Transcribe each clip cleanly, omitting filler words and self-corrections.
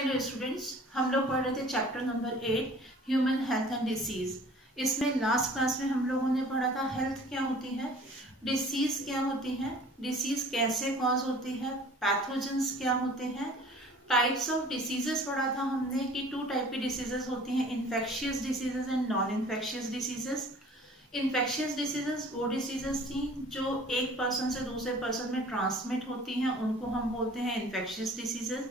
Hello students, हम लोग पढ़ रहे थे chapter number 8 human health and disease. इसमें लास्ट क्लास में हम लोगों ने पढ़ा था हेल्थ क्या होती है, डिसीज क्या होती है, डिसीज कैसे कॉज होती है, पैथोजेंस क्या होते हैं, टाइप्स ऑफ डिसीजेस पढ़ा था हमने कि 2 टाइप की डिसीजेस होती हैं, infectious diseases and non infectious diseases. Infectious diseases वो डिसीजेस थी जो एक पर्सन से दूसरे पर्सन में ट्रांसमिट होती हैं, उनको हम बोलते हैं इन्फेक्शियस डिसीजेस।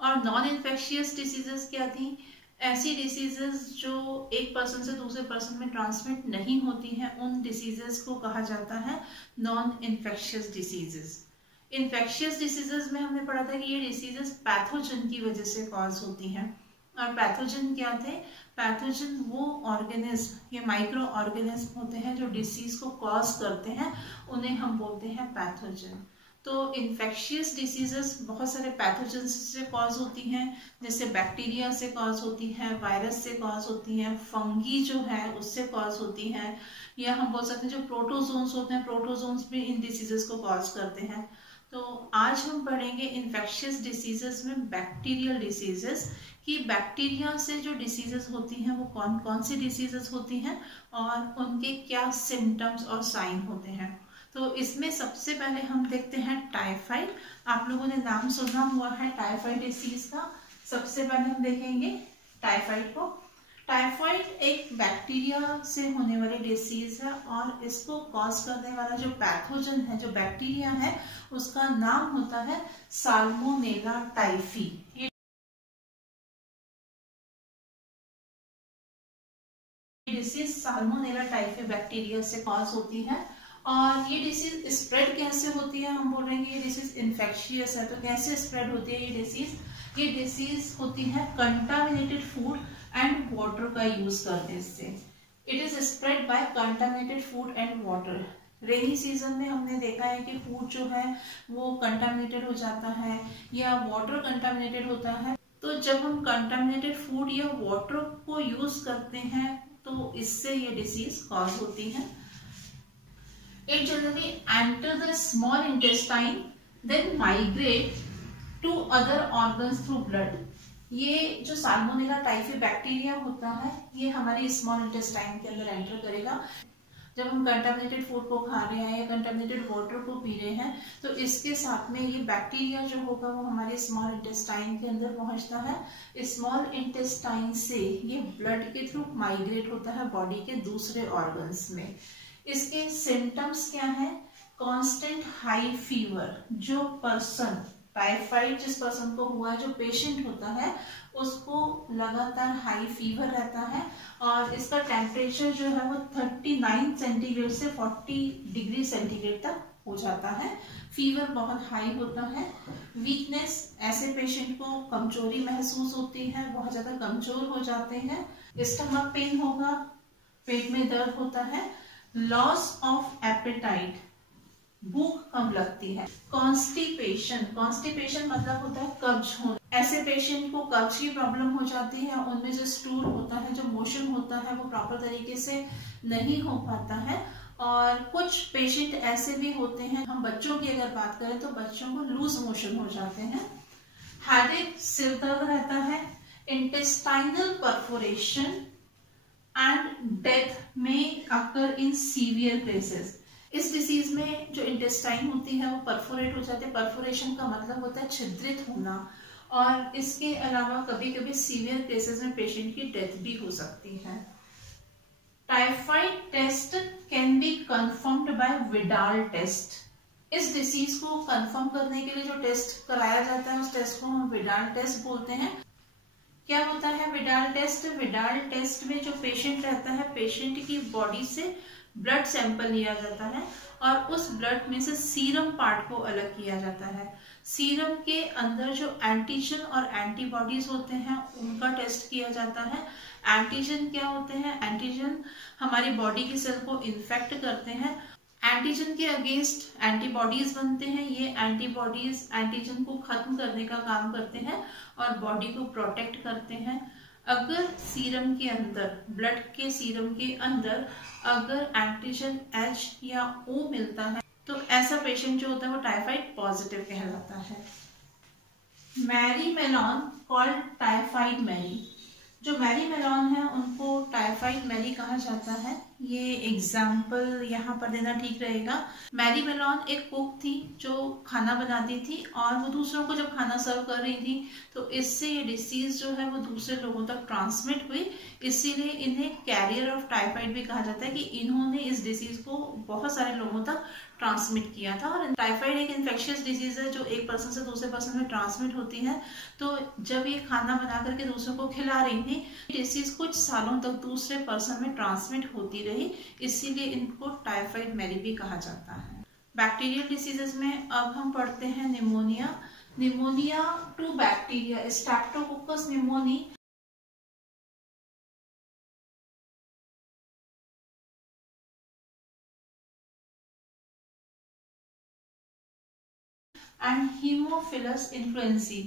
और नॉन इन्फेक्शियस डिसीजेस क्या थी, ऐसी डिसीजेस जो एक पर्सन से दूसरे पर्सन में ट्रांसमिट नहीं होती हैं, उन डिसीजेस को कहा जाता है non infectious diseases. Infectious diseases में हमने पढ़ा था कि ये डिसीजेस पैथोजन की वजह से कॉज होती हैं। और पैथोजन क्या थे, पैथोजन वो ऑर्गेनिज्म या माइक्रो ऑर्गेनिज्म होते हैं जो डिसीज को कॉज करते हैं, उन्हें हम बोलते हैं पैथोजन। तो इन्फेक्शियस डिसीजेस बहुत सारे पैथोजन से कॉज होती हैं, जैसे बैक्टीरिया से कॉज होती है, वायरस से कॉज होती हैं, फंगी जो है उससे कॉज होती हैं, या हम बोल सकते हैं जो प्रोटोजोन्स होते हैं, प्रोटोजोन्स भी इन डिसीजेस को कॉज करते हैं। तो आज हम पढ़ेंगे इन्फेक्शियस डिसीजेस में बैक्टीरियल डिसीजेस, कि बैक्टीरिया से जो डिसीजेस होती हैं वो कौन कौन सी डिसीजेस होती हैं और उनके क्या सिम्टम्स और साइन होते हैं। तो इसमें सबसे पहले हम देखते हैं टाइफाइड। आप लोगों ने नाम सुना हुआ है टाइफाइड डिसीज का। सबसे पहले हम देखेंगे टाइफाइड को। टाइफाइड एक बैक्टीरिया से होने वाली डिसीज है और इसको कॉज करने वाला जो पैथोजन है, जो बैक्टीरिया है, उसका नाम होता है साल्मोनेला टाइफी। ये डिसीज साल्मोनेला टाइफी बैक्टीरिया से कॉज होती है। और ये डिसीज स्प्रेड कैसे होती है, हम बोल रहे हैं ये डिसीज इन्फेक्शियस है, तो कैसे स्प्रेड होती है ये डिसीज? ये डिसीज होती है कंटामिनेटेड फूड एंड वाटर का यूज करने से। It is spread by contaminated food and water. Rainy season में हमने देखा है कि फूड जो है वो कंटामिनेटेड हो जाता है या वाटर कंटामिनेटेड होता है। तो जब हम कंटामिनेटेड फूड या वाटर को यूज करते हैं तो इससे ये डिसीज कॉज होती है। It generally enter the small intestine, then migrate to other organs through blood. ये जो साल्मोनेला टाइफी बैक्टीरिया होता है ये हमारी स्मॉल इंटेस्टाइन के अंदर एंटर करेगा। जब हम कंटामिनेटेड फूड को खा रहे हैं या कंटामिनेटेड वाटर को पी रहे हैं तो इसके साथ में ये बैक्टीरिया जो होगा वो हमारे स्मॉल इंटेस्टाइन के अंदर पहुंचता है। स्मॉल इंटेस्टाइन से ये ब्लड के थ्रू माइग्रेट होता है बॉडी के दूसरे ऑर्गन्स में। इसके सिम्टम्स क्या है? Constant high fever. जो पर्सन टाइफाइड जिस पर्सन को हुआ है, जो पेशेंट होता है, उसको लगातार हाई फीवर रहता है और इसका टेम्परेचर जो है वो 39 सेंटीग्रेड से 40 डिग्री सेंटीग्रेड तक हो जाता है। फीवर बहुत हाई होता है। वीकनेस, ऐसे पेशेंट को कमजोरी महसूस होती है, बहुत ज्यादा कमजोर हो जाते हैं। स्टमक पेन होगा, पेट में दर्द होता है। लॉस ऑफ एपेटाइट, भूख कम लगती है। कॉन्स्टिपेशन, कॉन्स्टिपेशन मतलब होता है कब्ज होना। ऐसे पेशेंट को कब्ज की प्रॉब्लम हो जाती है, उनमें जो स्टूल होता है, जो मोशन होता है, वो प्रॉपर तरीके से नहीं हो पाता है। और कुछ पेशेंट ऐसे भी होते हैं, हम बच्चों की अगर बात करें तो बच्चों को लूज मोशन हो जाते हैं। हेडेक, सिर दर्द रहता है। इंटेस्टाइनल परफोरेशन एंड डेथ में अकर इन सीवियर केसेस। इस डिसीज में जो इंटेस्टाइन होती है वो परफोरेट हो जाते हैं। परफोरेशन का मतलब होता है छिद्रित होना। और इसके अलावा कभी कभी सीवियर केसेस में पेशेंट की डेथ भी हो सकती है। Typhoid test can be confirmed by Widal test. इस डिसीज को कंफर्म करने के लिए जो टेस्ट कराया जाता है उस टेस्ट को हम विडाल टेस्ट बोलते हैं। क्या होता है विडाल टेस्ट? विडाल टेस्ट में जो पेशेंट रहता है, पेशेंट की बॉडी से ब्लड सैंपल लिया जाता है और उस ब्लड में से सीरम पार्ट को अलग किया जाता है। सीरम के अंदर जो एंटीजन और एंटीबॉडीज होते हैं उनका टेस्ट किया जाता है। एंटीजन क्या होते हैं? एंटीजन हमारी बॉडी की सेल को इन्फेक्ट करते हैं। एंटीजन के अगेंस्ट एंटीबॉडीज बनते हैं। ये एंटीबॉडीज एंटीजन को खत्म करने का काम करते हैं और बॉडी को प्रोटेक्ट करते हैं। अगर सीरम के अंदर, ब्लड के सीरम के अंदर अगर एंटीजन H या O मिलता है तो ऐसा पेशेंट जो होता है वो टाइफाइड पॉजिटिव कहलाता है। Mary Mallon called typhoid Mary. जो मैरी मेलॉन है उनको टाइफाइड मैरी कहा जाता है। ये एग्जाम्पल यहाँ पर देना ठीक रहेगा। मैरी मेलॉन एक कुक थी जो खाना बनाती थी और वो दूसरों को जब खाना सर्व कर रही थी तो इससे ये डिसीज जो है वो दूसरे लोगों तक ट्रांसमिट हुई, इसीलिए इन्हें कैरियर ऑफ टाइफाइड भी कहा जाता है कि इन्होंने इस डिसीज को बहुत सारे लोगों तक ट्रांसमिट किया था। और टाइफाइड एक इन्फेक्शियस डिजीज है जो एक पर्सन से दूसरे पर्सन में ट्रांसमिट होती है। तो जब ये खाना बना करके दूसरों को खिला रही थी, डिसीज कुछ सालों तक दूसरे पर्सन में ट्रांसमिट होती रही, इसीलिए इनको टाइफाइड मैरी भी कहा जाता है। बैक्टीरियल डिसीजेस में अब हम पढ़ते हैं pneumonia. Pneumonia two bacteria Streptococcus pneumoniae and Haemophilus influenzae.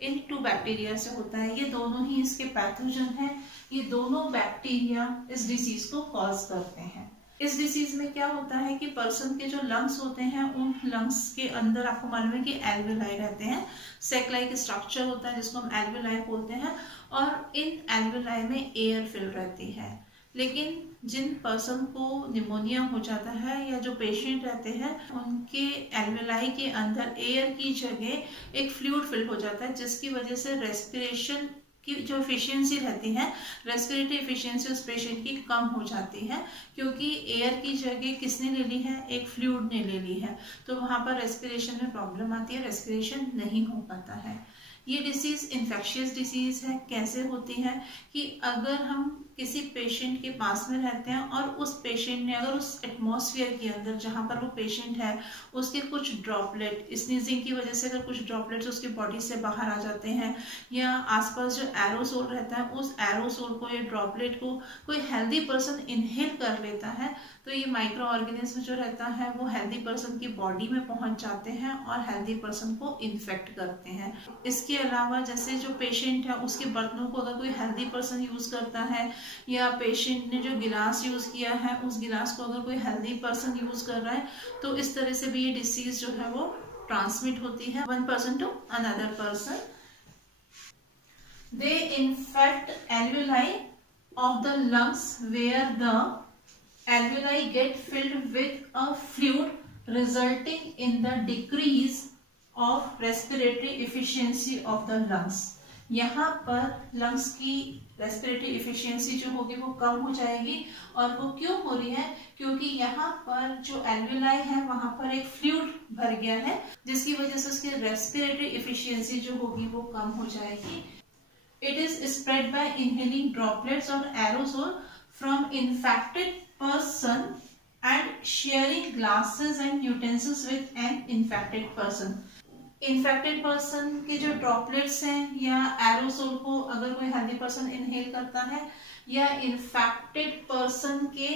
इन टू बैक्टीरिया से होता है। ये दोनों ही इसके पैथोजन हैं। ये दोनों बैक्टीरिया इस डिसीज को कॉज करते हैं। इस डिसीज में क्या होता है कि पर्सन के जो लंग्स होते हैं उन लंग्स के अंदर आपको मालूम है कि एल्वेलाई रहते हैं। सेक लाइक स्ट्रक्चर होता है जिसको हम एल्वेलाई बोलते हैं और इन एल्वेलाई में एयर फिल रहती है। लेकिन जिन पर्सन को निमोनिया हो जाता है या जो पेशेंट रहते हैं उनके एल्वेलाई के अंदर एयर की जगह एक फ्लूइड फिल हो जाता है, जिसकी वजह से रेस्पिरेशन की जो एफिशिएंसी रहती है, रेस्पिरेटरी एफिशिएंसी उस पेशेंट की कम हो जाती है, क्योंकि एयर की जगह किसने ले ली है, एक फ्लूइड ने ले ली है। तो वहां पर रेस्पिरेशन में प्रॉब्लम आती है, रेस्पिरेशन नहीं हो पाता है। ये डिसीज इन्फेक्शियस डिसीज है। कैसे होती है कि अगर हम किसी पेशेंट के पास में रहते हैं और उस पेशेंट ने अगर उस एटमॉस्फेयर के अंदर जहां पर वो पेशेंट है उसके कुछ ड्रॉपलेट स्नीजिंग की वजह से अगर कुछ ड्रॉपलेट्स उसकी बॉडी से बाहर आ जाते हैं या आसपास जो एरोसोल रहता है उस एरोसोल को या ड्रॉपलेट को कोई हेल्दी पर्सन इनहेल कर लेता है तो ये माइक्रो ऑर्गेनिज्म जो रहता है वो हेल्दी पर्सन की बॉडी में पहुंच जाते हैं और हेल्दी पर्सन को इन्फेक्ट करते हैं। इसके अलावा जैसे जो पेशेंट है उसके बर्तनों को अगर कोई हेल्दी पर्सन यूज करता है या पेशेंट ने जो गिलास यूज किया है उस गिलास को अगर कोई हेल्दी पर्सन यूज कर रहा है तो इस तरह से भी ये डिसीज जो है वो ट्रांसमिट होती है one person to another person. They infect alveoli of the lungs where the alveoli get filled with a fluid resulting in the decrease of respiratory efficiency of the lungs। यहाँ पर lungs की respiratory efficiency जो होगी वो कम हो जाएगी और वो क्यों हो रही है, क्योंकि यहाँ पर जो alveoli है वहां पर एक fluid भर गया है जिसकी वजह से उसकी respiratory efficiency जो होगी वो कम हो जाएगी। It is spread by inhaling droplets or aerosol from infected person and sharing glasses and utensils with an infected person। Infected person के जो droplets हैं या aerosol को अगर कोई healthy person inhale करता है या infected person के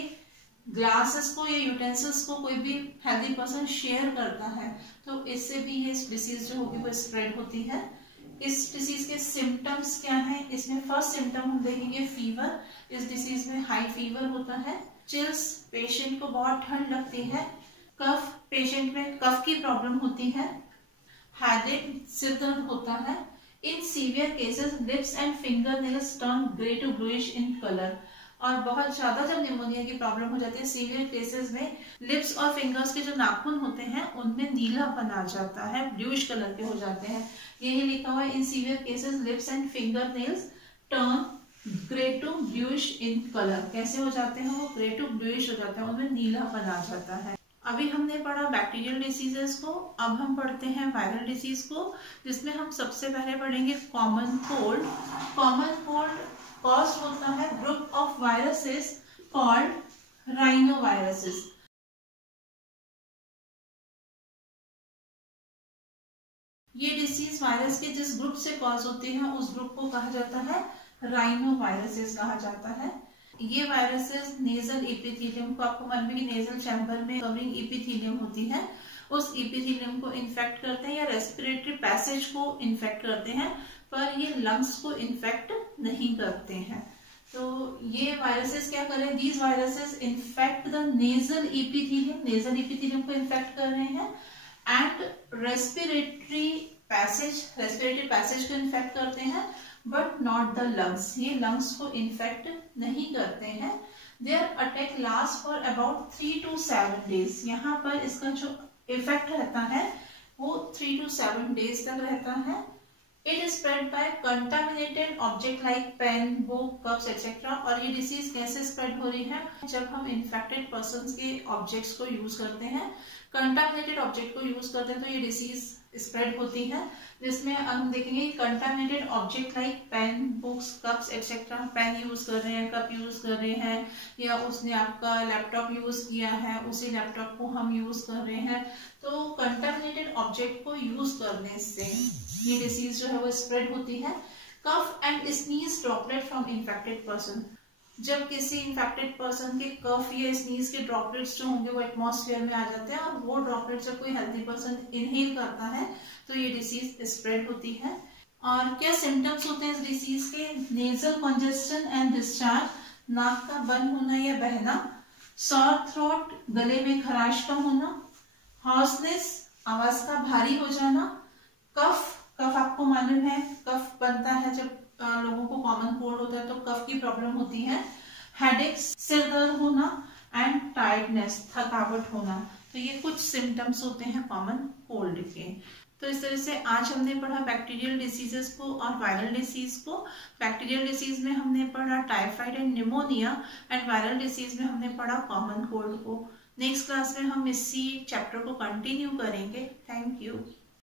ग्लासेस को या यूटेंसिल्स को कोई भी हेल्दी पर्सन शेयर करता है तो इससे भी ये डिसीज जो होगी वो स्प्रेड होती है। इस डिसीज के सिम्टम्स क्या हैं, इसमें फर्स्ट सिम्टम हम देखेंगे फीवर। इस डिसीज में हाई फीवर होता है, चिल्स, पेशेंट को बहुत ठंड लगती है, कफ, पेशेंट में कफ की प्रॉब्लम होती है, हेडेक, सिर दर्द होता है। In severe cases lips and finger nails turn grey to bluish in colour. और बहुत ज्यादा जब निमोनिया की प्रॉब्लम हो जाती है सीवियर केसेस में लिप्स और फिंगर्स के जो नाखून होते हैं उनमें नीलापन आ जाता है, ब्लूइश कलर के हो जाते हैं। यही लिखा हुआ है in severe cases lips and finger nails turn grey to bluish in colour. कैसे हो जाते हैं वो, ग्रे टू ब्लूइश हो जाते हैं, उनमें नीलापन आ जाता है। अभी हमने पढ़ा बैक्टीरियल डिसीजेस को, अब हम पढ़ते हैं वायरल डिसीज को, जिसमें हम सबसे पहले पढ़ेंगे common cold. Common cold cause होता है ग्रुप ऑफ वायरसेस कॉल्ड राइनोवायरसेस। ये डिसीज वायरस के जिस ग्रुप से कॉज होते हैं उस ग्रुप को कहा जाता है राइनोवायरसेस कहा जाता है। ये वायरसेस नेजल एपिथेलियम को, आपको मालूम है कि नेजल चैम्बर में कवरिंग एपिथेलियम होती है, उस एपिथेलियम को इन्फेक्ट करते हैं या रेस्पिरेटरी पैसेज को इन्फेक्ट करते हैं, पर ये लंग्स को इन्फेक्ट नहीं करते हैं। तो ये वायरसेस क्या कर रहे हैं, these viruses infect the nasal epithelium को इन्फेक्ट कर रहे हैं एंड रेस्पिरेटरी पैसेज को इन्फेक्ट करते हैं, बट नॉट द लंग्स, ये लंग्स को इन्फेक्ट नहीं करते हैं। There attack last for about 3 to 7 days, यहाँ पर इसका जो इफेक्ट रहता है वो 3 to 7 days तक रहता है। It is spread by contaminated object like pen, book, cups etcetera. और ये डिसीज कैसे स्प्रेड हो रही है, जब हम इन्फेक्टेड पर्सन के ऑब्जेक्ट्स को यूज करते हैं, कंटामिनेटेड ऑब्जेक्ट को यूज करते हैं, तो ये डिसीज स्प्रेड होती है। जिसमें हम देखेंगे contaminated object like pen, books, cups etcetera, pen use कर रहे हैं, कप यूज कर रहे हैं, या उसने आपका लैपटॉप यूज किया है, उसी लैपटॉप को हम यूज कर रहे हैं, तो कंटामिनेटेड ऑब्जेक्ट को यूज करने से ये डिसीज जो है वो स्प्रेड होती है। Cough and sneeze droplet from infected person, जब किसी इन्फेक्टेड पर्सन के कफ या स्नीज के ड्रॉपलेट्स जो होंगे वो एटमॉस्फेयर में आ जाते हैं, और वो ड्रॉपलेट जब कोई हेल्थी पर्सन इनहेल करता है तो ये डिसीज स्प्रेड होती है। और क्या सिम्टम्स होते हैं इस डिसीज के, नेजल कंजेशन एंड डिस्चार्ज, नाक का बंद होना या बहना, सॉर थ्रोट, गले में खराश का होना, हॉर्सनेस, आवाज का भारी हो जाना, कफ आपको मालूम है कफ बनता है जब लोगों को कॉमन कोल्ड होता है तो कफ की प्रॉब्लम होती है, हेडेक, सिर दर्द होना एंड टायर्डनेस, थकावट होना, तो ये कुछ सिम्टम्स होते हैं कॉमन कोल्ड के। तो इस तरह से आज हमने पढ़ा बैक्टीरियल डिसीजेस को और वायरल डिसीज को। बैक्टीरियल डिसीज में हमने पढ़ा typhoid and pneumonia, and viral disease में हमने पढ़ा कॉमन कोल्ड को। नेक्स्ट क्लास में हम इसी चैप्टर को कंटिन्यू करेंगे। Thank you.